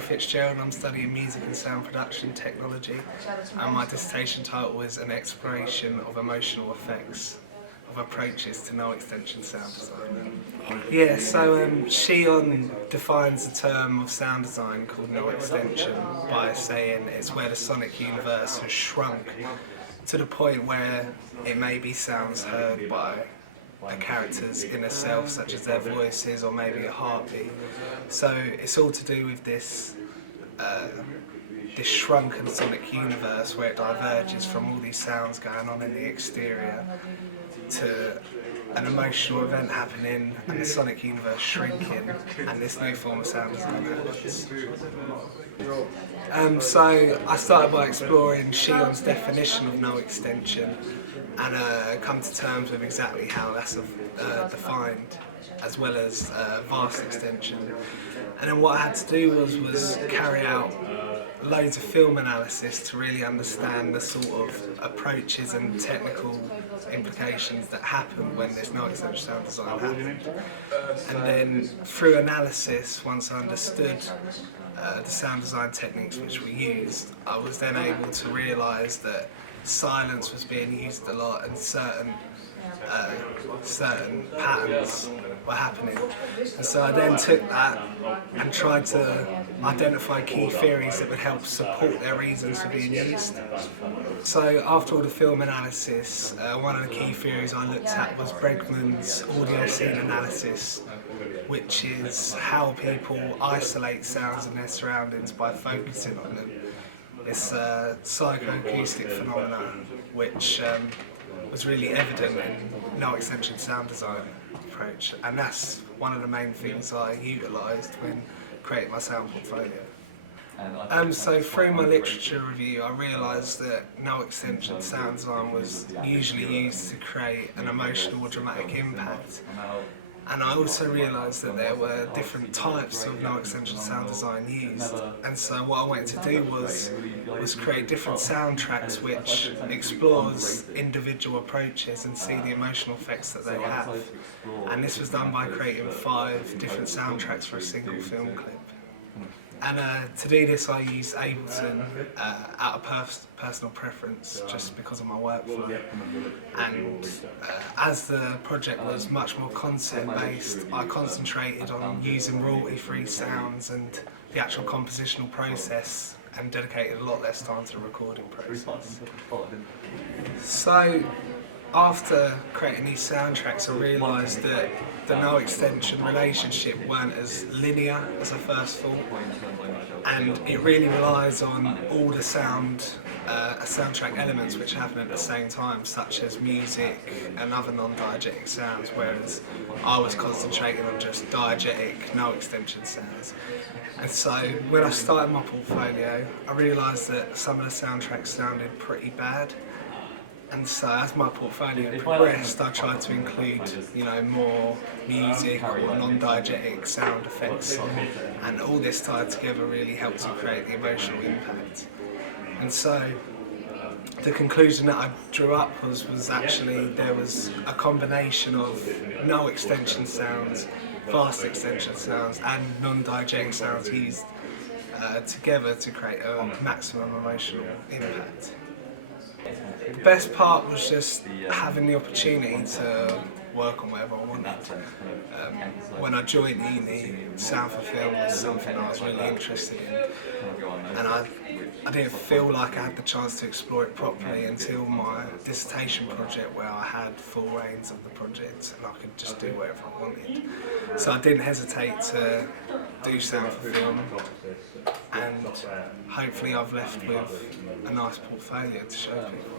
Fitzgerald. I'm studying music and sound production technology, and my dissertation title is An Exploration of Emotional Effects of Approaches to No Extension Sound Design. Yeah, so Shion defines the term of sound design called no extension by saying it's where the sonic universe has shrunk to the point where it maybe sounds heard by a character's inner self, such as their voices or maybe a heartbeat. So it's all to do with this shrunken sonic universe where it diverges from all these sounds going on in the exterior to an emotional event happening and the sonic universe shrinking and this new form of sound design happens. So I started by exploring Shion's definition of no extension and come to terms with exactly how that's defined, as well as vast extension. And then what I had to do was carry out loads of film analysis to really understand the sort of approaches and technical implications that happen when this no extension sound design happened. And then through analysis, once I understood the sound design techniques which we used, I was then able to realise that silence was being used a lot and certain patterns were happening. And so I then took that and tried to identify key theories that would help support their reasons for being used. So after all the film analysis, one of the key theories I looked at was Bregman's audio scene analysis, which is how people isolate sounds in their surroundings by focusing on them. It's a psychoacoustic phenomenon which was really evident in no extension sound design approach, and that's one of the main things I utilised when creating my sound portfolio. So through my literature review, I realised that no extension sound design was usually used to create an emotional or dramatic impact. And I also realised that there were different types of no extension sound design used. And so what I wanted to do was create different soundtracks which explores individual approaches and see the emotional effects that they have. And this was done by creating 5 different soundtracks for a single film clip. And to do this I used Ableton out of personal preference, just because of my workflow. And as the project was much more concept based, I concentrated on using royalty-free sounds and the actual compositional process and dedicated a lot less time to the recording process. So after creating these soundtracks, I realised that the no extension relationship weren't as linear as I first thought, and it really relies on all the soundtrack elements which happen at the same time, such as music and other non-diegetic sounds, whereas I was concentrating on just diegetic, no extension sounds. And so when I started my portfolio, I realised that some of the soundtracks sounded pretty bad. And so as my portfolio progressed, I tried to include, more music or non-diegetic sound effects, and all this tied together really helped to create the emotional impact. And so the conclusion that I drew up was actually there was a combination of no extension sounds, fast extension sounds, and non-diegetic sounds used together to create a maximum emotional impact. The best part was just having the opportunity to work on whatever I wanted. When I joined uni, sound for film was something I was really interested in, and I didn't feel like I had the chance to explore it properly until my dissertation project, where I had full reins of the project and I could just do whatever I wanted. So I didn't hesitate to do sound for film, and hopefully I've left with a nice portfolio to show people.